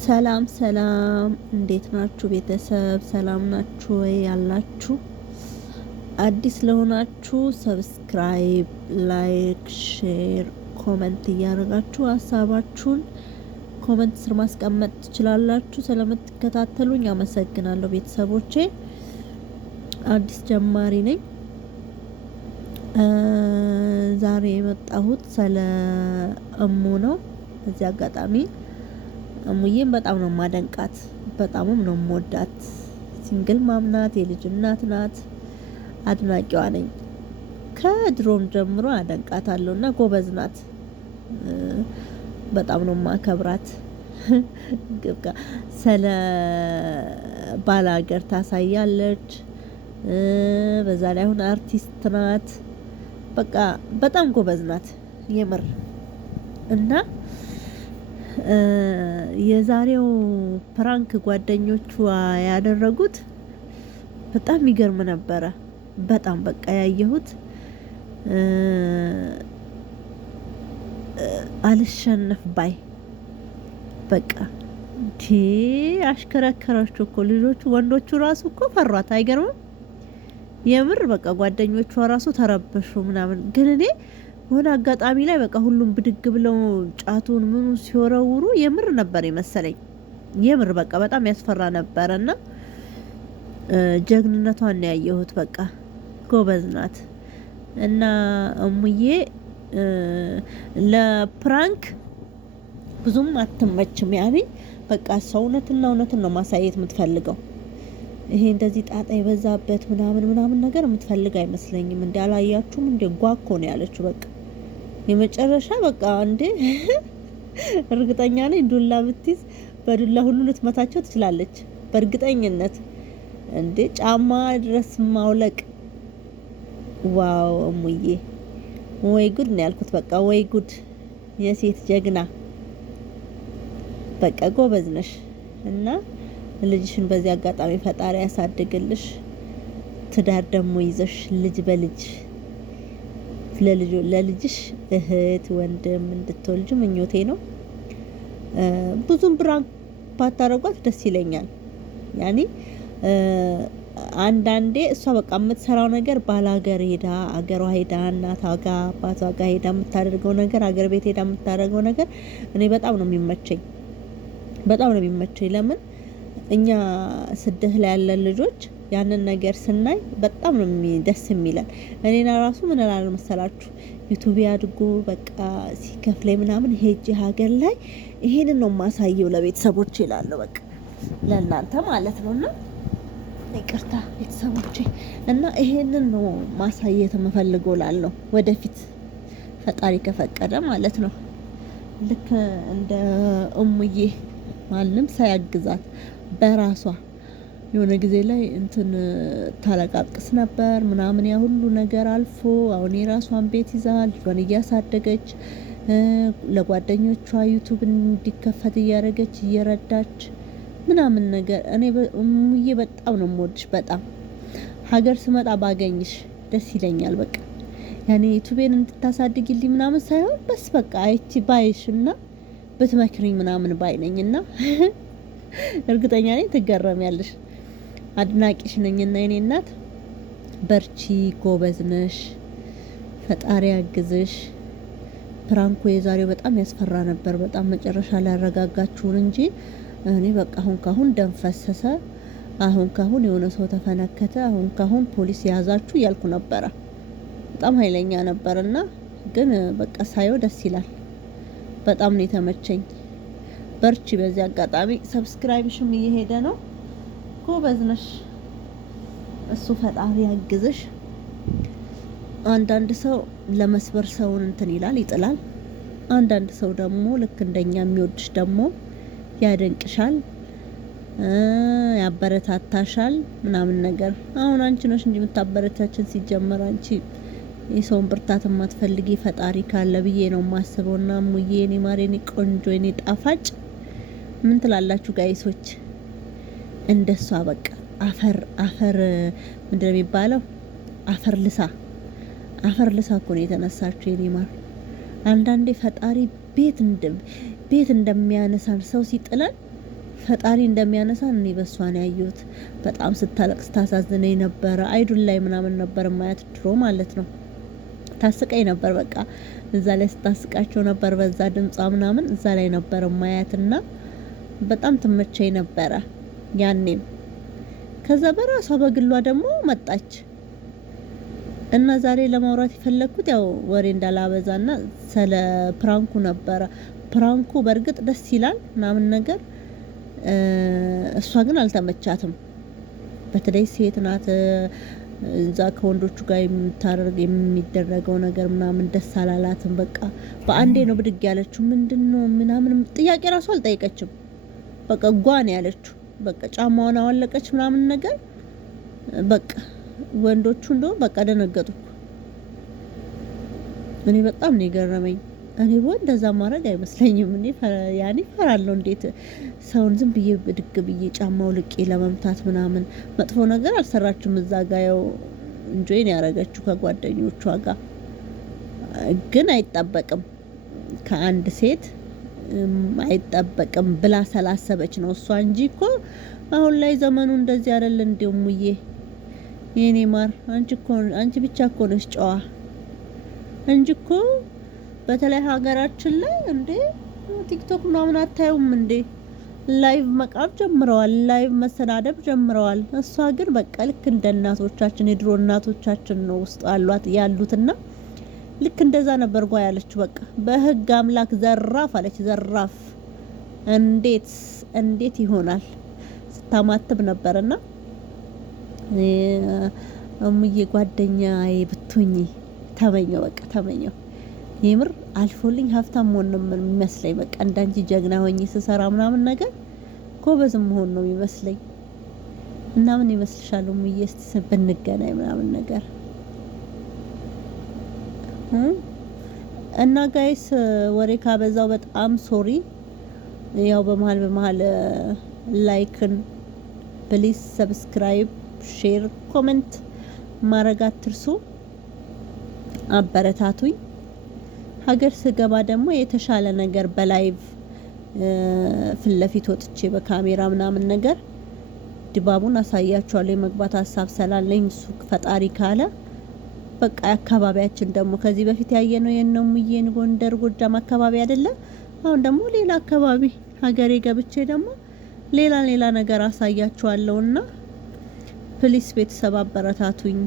ሰላም ሰላም፣ እንዴት ናችሁ ቤተሰብ? ሰላም ናችሁ ወይ? ያላችሁ አዲስ ለሆናችሁ ሰብስክራይብ፣ ላይክ፣ ሼር፣ ኮመንት እያደረጋችሁ ሀሳባችሁን ኮመንት ስር ማስቀመጥ ትችላላችሁ። ስለምትከታተሉኝ አመሰግናለሁ ቤተሰቦቼ። አዲስ ጀማሪ ነኝ። ዛሬ የመጣሁት ስለ እሙ ነው። በዚህ አጋጣሚ እሙዬን በጣም ነው ማደንቃት፣ በጣምም ነው የምወዳት። ሲንግል ማምናት፣ የልጅ እናት ናት። አድናቂዋ ነኝ። ከድሮም ጀምሮ አደንቃታለሁ እና ጎበዝ ናት። በጣም ነው ማከብራት። ስለ ባላገር ታሳያለች። በዛ ላይ አሁን አርቲስት ናት። በቃ በጣም ጎበዝ ናት የምር እና የዛሬው ፕራንክ ጓደኞቿ ያደረጉት በጣም ይገርም ነበረ። በጣም በቃ ያየሁት አልሸነፍ ባይ በቃ አሽከረከራችሁ እኮ ልጆቹ፣ ወንዶቹ ራሱ እኮ ፈሯት። አይገርምም? የምር በቃ ጓደኞቿ ራሱ ተረበሹ ምናምን። ግን እኔ ሆነ አጋጣሚ ላይ በቃ ሁሉም ብድግ ብለው ጫቱን ምኑ ሲወረውሩ የምር ነበር የመሰለኝ። የምር በቃ በጣም ያስፈራ ነበረና ጀግንነቷን ያየሁት። በቃ ጎበዝ ናት እና እሙዬ ለፕራንክ ብዙም አትመችም። ያኔ በቃ ሰውነትና እውነትን ነው ማሳየት የምትፈልገው። ይሄ እንደዚህ ጣጣ የበዛበት ምናምን ነገር የምትፈልግ አይመስለኝም። እንዴ አላያችሁም? እንዴ ጓኮ ነው ያለችው። በቃ የመጨረሻ በቃ እንዴ እርግጠኛ ነኝ ዱላ ብትይዝ በዱላ ሁሉ ልትመታቸው ትችላለች በእርግጠኝነት። እንዴ ጫማ ድረስ ማውለቅ። ዋው እሙዬ ወይ ጉድ ነው ያልኩት። በቃ ወይ ጉድ! የሴት ጀግና። በቃ ጎበዝ ነሽ እና ልጅሽን በዚህ አጋጣሚ ፈጣሪ ያሳድግልሽ። ትዳር ደግሞ ይዘሽ ልጅ በልጅ ለልጅሽ እህት ወንድም እንድትወልጅ ምኞቴ ነው። ብዙም ብራንክ ባታረጓት ደስ ይለኛል። ያኔ አንዳንዴ እሷ በቃ የምትሰራው ነገር ባላገር ሄዳ አገሯ ሄዳ እናቷ ጋር አባቷ ጋር ሄዳ የምታደርገው ነገር፣ አገር ቤት ሄዳ የምታደርገው ነገር እኔ በጣም ነው የሚመቸኝ። ለምን እኛ ስደት ላይ ያለን ልጆች ያንን ነገር ስናይ በጣም ነው ደስ የሚለን። እኔና ራሱ ምን እላለሁ መሰላችሁ? ዩቲዩብ አድጎ በቃ ሲከፍለኝ ምናምን ሄጄ ሀገር ላይ ይሄንን ነው ማሳየው ለቤተሰቦቼ እላለሁ። በቃ ለእናንተ ማለት ነውና ይቅርታ ቤተሰቦቼ፣ እና ይሄንን ነው ማሳየት የምፈልገው እላለሁ ወደፊት ፈጣሪ ከፈቀደ ማለት ነው። ልክ እንደ እሙዬ ማንም ሳያግዛት በራሷ የሆነ ጊዜ ላይ ታለቃቅስ ነበር ምናምን። ያ ሁሉ ነገር አልፎ አሁን የራሷን ቤት ይዛ ልጇን እያሳደገች ለጓደኞቿ ዩቲዩብ እንዲከፈት እያደረገች እየረዳች ምናምን ነገር። እኔ እሙዬ በጣም ነው የምወድሽ። በጣም ሀገር ስመጣ ባገኝሽ ደስ ይለኛል። በቃ ያኔ ዩቲዩቤን እንድታሳድግልኝ ምናምን ሳይሆን በስ በቃ አይቺ ባይሽና ብትመክሪኝ ምናምን ባይነኝና እርግጠኛ ነኝ ትገረሚያለሽ። አድናቂሽ ነኝና የኔ እናት በርቺ፣ ጎበዝ ነሽ፣ ፈጣሪ ያግዝሽ። ፕራንኮ የዛሬው በጣም ያስፈራ ነበር። በጣም መጨረሻ ላይ ያረጋጋችሁን እንጂ እኔ በቃ አሁን ካሁን ደም ፈሰሰ፣ አሁን ካሁን የሆነ ሰው ተፈነከተ፣ አሁን ካሁን ፖሊስ ያዛችሁ እያልኩ ነበረ። በጣም ኃይለኛ ነበርና ግን በቃ ሳየው ደስ ይላል። በጣም ነው የተመቸኝ። በርቺ። በዚህ አጋጣሚ ሰብስክራይብሽም እየሄደ ነው። ጎበዝ ነሽ። እሱ ፈጣሪ ያግዝሽ። አንዳንድ ሰው ለመስበር ሰውን ይላል ይጥላል። አንዳንድ ሰው ደግሞ ልክ እንደኛ የሚወድሽ ደግሞ ያደንቅሻል፣ ያበረታታሻል ምናምን ነገር። አሁን አንቺ ነሽ እንጂ የምታበረታችን። ሲጀመር አንቺ የሰውን ብርታት የማትፈልጊ ፈጣሪ ካለ ብዬ ነው ማስበውና ሙዬ እኔ ማሬ እኔ ቆንጆ እኔ ጣፋጭ ምን ትላላችሁ ጋይሶች? እንደሷ በቃ አፈር ምንድነው የሚባለው? አፈር ልሳ እኮ ነው የተነሳችሁ የኔ ማር። አንዳንዴ ፈጣሪ ቤት እንደሚያነሳን ሰው ሲጥለን ፈጣሪ እንደሚያነሳን እኔ በሷን ያየሁት። በጣም ስታለቅስ ታሳዝነኝ ነበረ። አይዱን ላይ ምናምን ነበር ማያት ድሮ ማለት ነው። ታስቀኝ ነበር በቃ እዛ ላይ ስታስቃቸው ነበር በዛ ድምጿ ምናምን እዛ ላይ ነበር ማያትና በጣም ትመቸኝ ነበረ ያኔም። ከዛ በራሷ በግሏ ደግሞ መጣች እና ዛሬ ለማውራት የፈለኩት ያው ወሬ እንዳላበዛና ስለ ፕራንኩ ነበረ። ፕራንኩ በእርግጥ ደስ ይላል ምናምን ነገር እሷ ግን አልተመቻትም። በተለይ ሴት ናት እዛ ከወንዶቹ ጋር የሚደረገው ነገር ምናምን ደስ አላላትም። በቃ በአንዴ ነው ብድግ ያለችው። ምንድነው ምናምን ጥያቄ ራሱ አልጠየቀችም። በቃ ጓን ያለችው በቃ ጫማውን አወለቀች ምናምን ነገር በቃ ወንዶቹ እንደው በቃ ደነገጡ። እኔ በጣም ነው የገረመኝ። እኔ እንደዛ ማድረግ አይመስለኝም። እኔ ያኔ ፈራለሁ። እንዴት ሰውን ዝም ብዬ ብድግ ብዬ ጫማው ልቄ ለመምታት ምናምን። መጥፎ ነገር አልሰራችም እዛ ጋ ያው እንጆይ ነው ያረጋችሁ ከጓደኞቿ ጋር። ግን አይጠበቅም ከአንድ ሴት አይጠበቅም ብላ ስላሰበች ነው እሷ እንጂ እኮ አሁን ላይ ዘመኑ እንደዚህ አይደል እንደው ሙዬ የኔ ማር አንቺ ብቻ እኮ ነሽ ጨዋ እንጂ እኮ በተለይ ሀገራችን ላይ እንዴ ቲክቶክ ምናምን አታዩም እንዴ? ላይቭ መቃብ ጀምረዋል፣ ላይቭ መሰዳደብ ጀምረዋል። እሷ ግን በቃ ልክ እንደ እናቶቻችን የድሮ እናቶቻችን ነው ውስጥ ያሉትና ልክ እንደዛ ነበር ጓ ያለችው። በቃ በህግ አምላክ ዘራፍ አለች። ዘራፍ እንዴት ይሆናል ስታማትብ ነበርና እሙዬ ጓደኛዬ ብትሆኚ ተመኘው። በቃ ተመኘው የምር አልፎልኝ ሀብታም መሆን ነው የሚመስለኝ። በቃ እንዳንቺ ጀግና ሆኜ ስሰራ ምናምን ነገር ጎበዝ መሆን ነው የሚመስለኝ። እና ምን ይመስልሻል እሙዬ? እስቲ ብንገናኝ ምናምን ነገር እና ጋይስ ወሬ ካበዛው በጣም ሶሪ። ያው በመሀል ላይክን ፕሊዝ ሰብስክራይብ፣ ሼር፣ ኮሜንት ማድረግ አትርሱ። አበረታቱኝ። ሀገር ስገባ ደግሞ የተሻለ ነገር በላይቭ ፊት ለፊት ወጥቼ በካሜራ ምናምን ነገር ድባቡን አሳያችኋለሁ። የመግባት ሀሳብ ስላለኝ እሱ ፈጣሪ ካለ በቃ አካባቢያችን ደግሞ ከዚህ በፊት ያየነው የነሙዬን ጎንደር ጎጃም አካባቢ አይደለ? አሁን ደግሞ ሌላ አካባቢ ሀገሬ ገብቼ ደግሞ ሌላ ነገር አሳያችኋለሁና ፕሊስ ቤተሰብ አበረታቱኝ።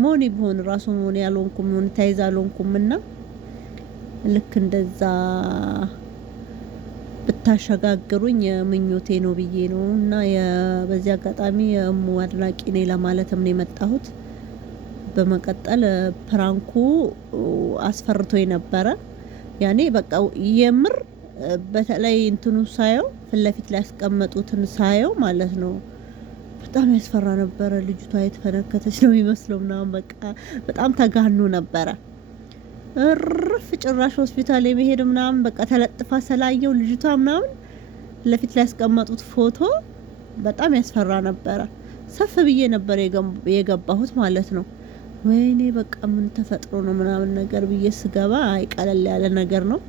ሞኒ ቢሆን ራሱ ሞኒ ያልሆንኩም ሞኔታይዝ አልሆንኩምና ልክ እንደዛ ብታሸጋግሩኝ ምኞቴ ነው ብዬ ነው። እና በዚህ አጋጣሚ የእሙ አድናቂ ነኝ ለማለትም ነው የመጣሁት። በመቀጠል ፕራንኩ አስፈርቶኝ ነበረ። ያኔ በቃ የምር በተለይ እንትኑ ሳየው ፊት ለፊት ላይ ያስቀመጡትን ሳየው ማለት ነው በጣም ያስፈራ ነበረ። ልጅቷ የተፈነከተች ነው የሚመስለው ምናምን በቃ በጣም ተጋኑ ነበረ። እርፍ ጭራሽ ሆስፒታል የመሄድ ምናምን በቃ ተለጥፋ ሰላየው ልጅቷ ምናምን ለፊት ላይ ያስቀመጡት ፎቶ በጣም ያስፈራ ነበረ። ሰፍ ብዬ ነበር የገባሁት ማለት ነው። ወይኔ በቃ ምን ተፈጥሮ ነው ምናምን ነገር ብዬ ስገባ አይቀለል ያለ ነገር ነው።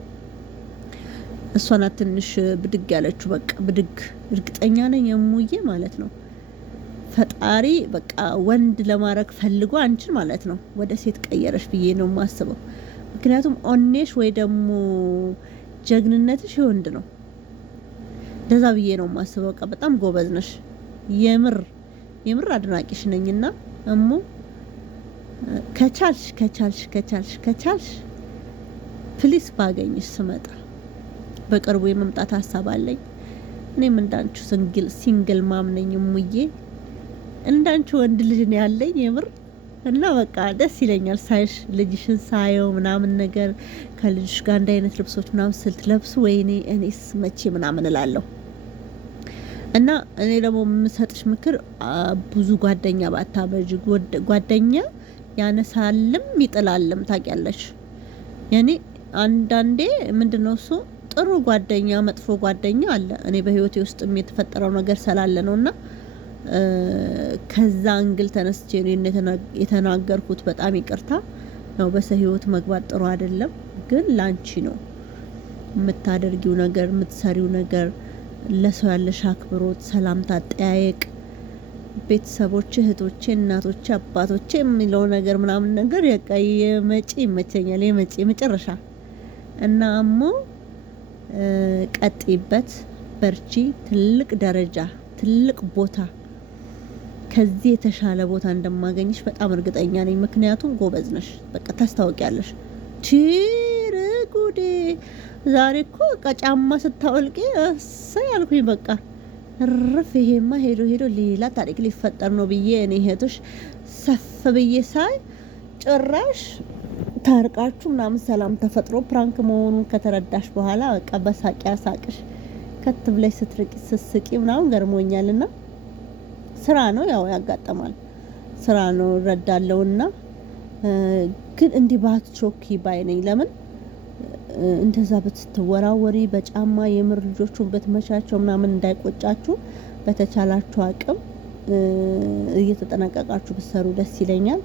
እሷና ትንሽ ብድግ ያለችው በቃ ብድግ እርግጠኛ ነኝ የሙዬ ማለት ነው። ፈጣሪ በቃ ወንድ ለማድረግ ፈልጎ አንቺን ማለት ነው ወደ ሴት ቀየረሽ ብዬ ነው የማስበው። ምክንያቱም ኦኔሽ ወይ ደግሞ ጀግንነትሽ የወንድ ነው። እንደዛ ብዬ ነው የማስበው። በቃ በጣም ጎበዝ ነሽ። የምር አድናቂሽ ነኝና እሙ ከቻልሽ ፕሊስ ባገኝሽ ስመጣ በቅርቡ የመምጣት ሀሳብ አለኝ። እኔም እንዳንቹ ሲንግል ማም ነኝ እሙዬ። እንዳንቹ ወንድ ልጅ ነው ያለኝ የምር። እና በቃ ደስ ይለኛል ሳይሽ ልጅሽን ሳየው ምናምን ነገር ከልጅሽ ጋር አንድ አይነት ልብሶች ምናምን ስትለብሱ ወይኔ እኔስ መቼ ምናምን እላለሁ። እና እኔ ደግሞ የምሰጥሽ ምክር ብዙ ጓደኛ ባታበጅ። ጓደኛ ያነሳልም ይጥላልም ታውቂያለሽ። ያኔ አንዳንዴ ምንድነው እሱ ጥሩ ጓደኛ መጥፎ ጓደኛ አለ። እኔ በህይወቴ ውስጥ የተፈጠረው ነገር ስላለ ነውና ከዛ አንግል ተነስቼ ነው የተናገርኩት። በጣም ይቅርታ። ነው በሰው ህይወት መግባት ጥሩ አይደለም፣ ግን ላንቺ ነው የምታደርጊው ነገር፣ የምትሰሪው ነገር፣ ለሰው ያለሽ አክብሮት፣ ሰላምታ አጠያየቅ፣ ቤተሰቦች፣ እህቶቼ፣ እናቶቼ፣ አባቶቼ የሚለው ነገር ምናምን ነገር የመጪ ይመቸኛል። የመጨረሻ እና እሞ ቀጥይበት፣ በርቺ። ትልቅ ደረጃ፣ ትልቅ ቦታ፣ ከዚህ የተሻለ ቦታ እንደማገኝሽ በጣም እርግጠኛ ነኝ። ምክንያቱም ጎበዝ ነሽ፣ በቃ ታስታውቂያለሽ። ጉዴ ዛሬ እኮ ጫማ ስታወልቂ እሰይ አልኩኝ። በቃ እርፍ፣ ይሄማ ሄዶ ሌላ ታሪክ ሊፈጠር ነው ብዬ እኔ እህቶች ሰፍ ብዬ ሳይ ጭራሽ ታርቃችሁ ምናምን ሰላም ተፈጥሮ ፕራንክ መሆኑን ከተረዳሽ በኋላ በቃ በሳቂያ ሳቅሽ ከት ብለሽ ስትስቂ ምናምን ገርሞኛልና ስራ ነው፣ ያው ያጋጠማል፣ ስራ ነው እረዳለሁና፣ ግን እንዲህ ባትቾኪ ባይ ነኝ። ለምን እንደዛ ብትወራወሪ በጫማ የምር ልጆቹን በትመቻቸው ምናምን እንዳይቆጫችሁ በተቻላችሁ አቅም እየተጠነቀቃችሁ ብትሰሩ ደስ ይለኛል።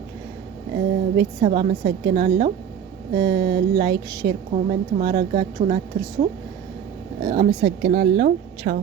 ቤተሰብ አመሰግናለሁ። ላይክ፣ ሼር፣ ኮሜንት ማድረጋችሁን አትርሱ። አመሰግናለሁ። ቻው